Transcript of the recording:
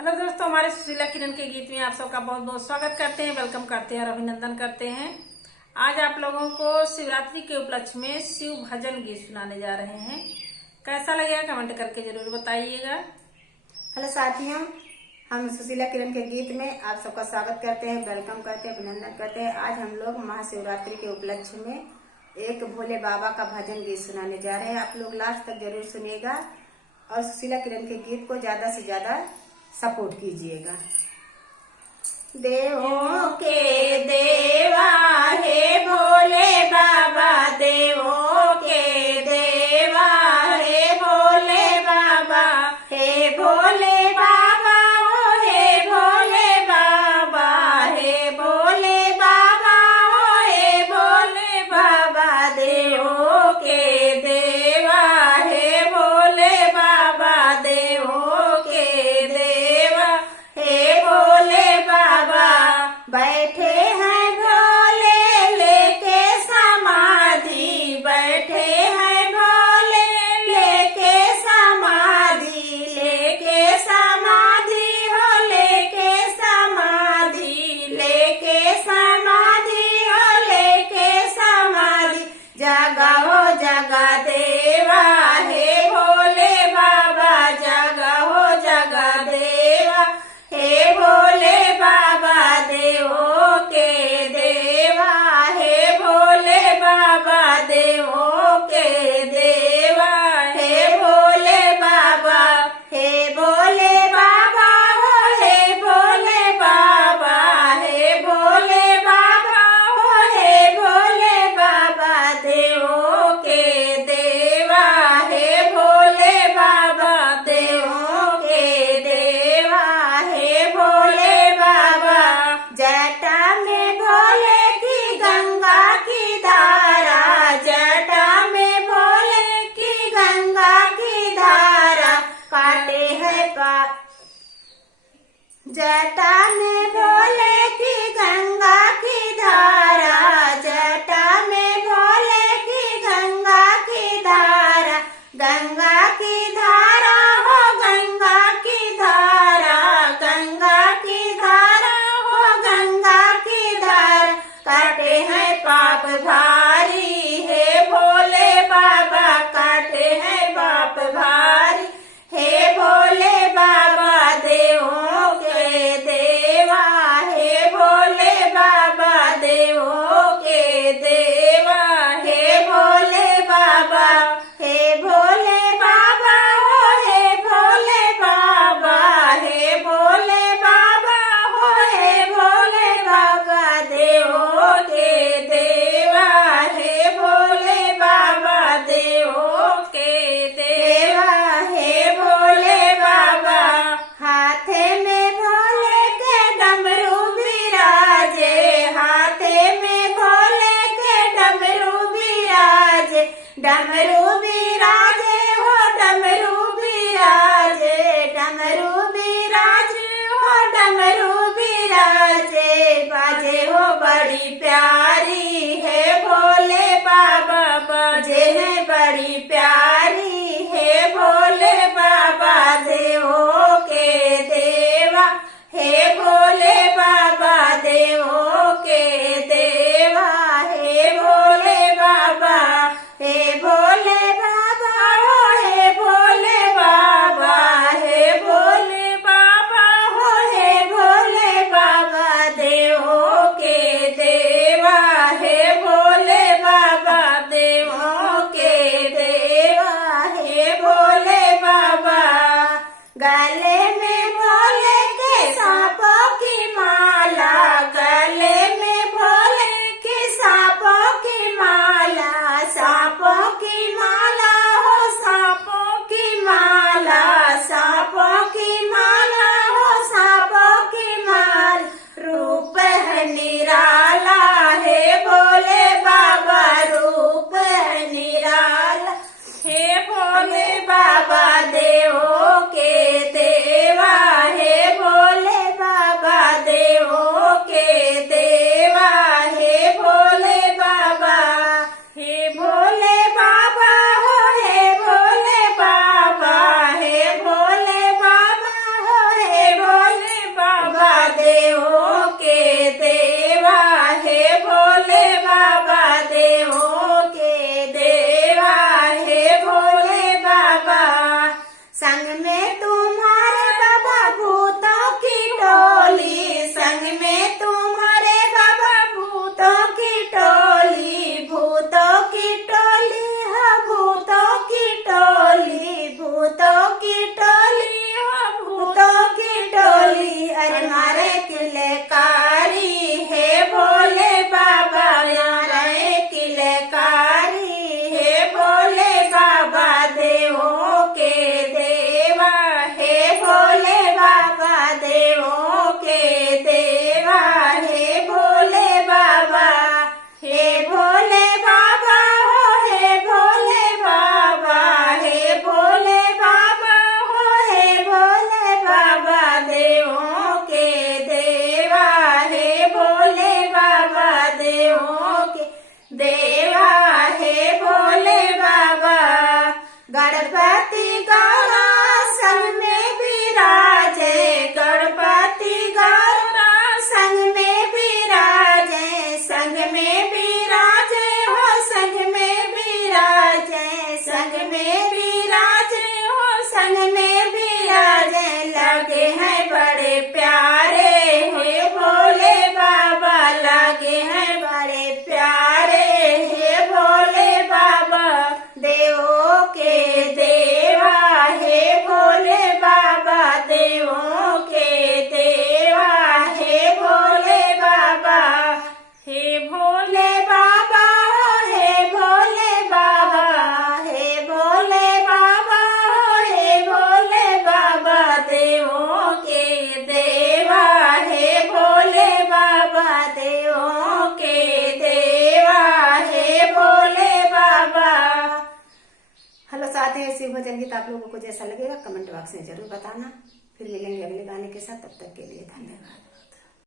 Hello दोस्तों, हमारे सुशीला किरण के गीत में आप सबका बहुत बहुत स्वागत करते हैं, वेलकम करते हैं और अभिनंदन करते हैं। आज आप लोगों को शिवरात्रि के उपलक्ष्य में शिव भजन गीत सुनाने जा रहे हैं। कैसा लगेगा कमेंट करके जरूर बताइएगा। हेलो साथियों, हम सुशीला किरण के गीत में आप सबका स्वागत करते हैं, वेलकम करते हैं, अभिनंदन करते हैं। आज हम लोग महाशिवरात्रि के उपलक्ष्य में एक भोले बाबा का भजन गीत सुनाने जा रहे हैं। आप लोग लास्ट तक जरूर सुनिएगा और सुशीला किरण के गीत को ज्यादा से ज्यादा सपोर्ट कीजिएगा। देवों के देवा हे भोले बाबा, देवों के देवा हे भोले बाबा, हे भोले बाबा, ओ हे भोले बाबा, हे भोले बाबा, ओ हे भोले बाबा, देवों के देवा हे भोले बाबा, देवों के देवा हे भोले बाबा। बैठे हैं भोले लेके समाधि, बैठे हैं भोले लेके समाधि, लेके समाधि हो लेके समाधि, लेके समाधि हो लेके समाधि। जगा हो जगा देवा हे भोले बाबा, जगा हो जगा देवा हे भोले बाबा, देवों के देवा हे भोले बाबा, देवों के देवा हे भोले बाबा, हे भोले बाबा, हो हे भोले बाबा, हे भोले बाबा, हो हे भोले बाबा, देवों के देवा हे भोले बाबा, देवों के देवा हे भोले बाबा। जटा में भोले की गंगा की धारा, जटा में भोले की गंगा की धारा, काटे है पाप। जटा में भोले की गंगा की धारा, जटा में भोले की गंगा की धारा, गंगा की धारा हो गंगा की धारा, गंगा की धारा हो गंगा की धारा। काटे हैं पाप भारी हे भोले बाबा, काटे हैं पाप भारी हे भोले बाबा, देवों के देवा हे भोले बाबा, देवों के देवा हे भोले बाबा, हे भोले बाबा, हो हे भोले बाबा, हे भोले बाबा, हो हे भोले बाबा, देवों के देवा हे भोले बाबा, देवों के देवा हे भोले बाबा। हाथे में भोले के डमरू विराजे, हाथे में भोले के डमरू विराजे, डमरू विराजे हो डमरू विराजे, डमरू विराजे हो डमरू विराजे। बाजे हो बड़ी प्यारी हे भोले बाबा, बाजे है बड़ी प्यारी हे भोले बाबा, देवों के देवा हे भोले बाबा, देवों के देवा हे भोले बाबा, हे भोले बाबा, हो हे भोले बाबा, हे भोले बाबा, हो हे भोले बाबा, देवों के देवा हे भोले बाबा, देवों के देवा हे भोले बाबा। हैं शिव भजन गीत आप लोगों को जैसा लगेगा कमेंट बॉक्स में जरूर बताना। फिर मिलेंगे अगले गाने के साथ, तब तक के लिए धन्यवाद।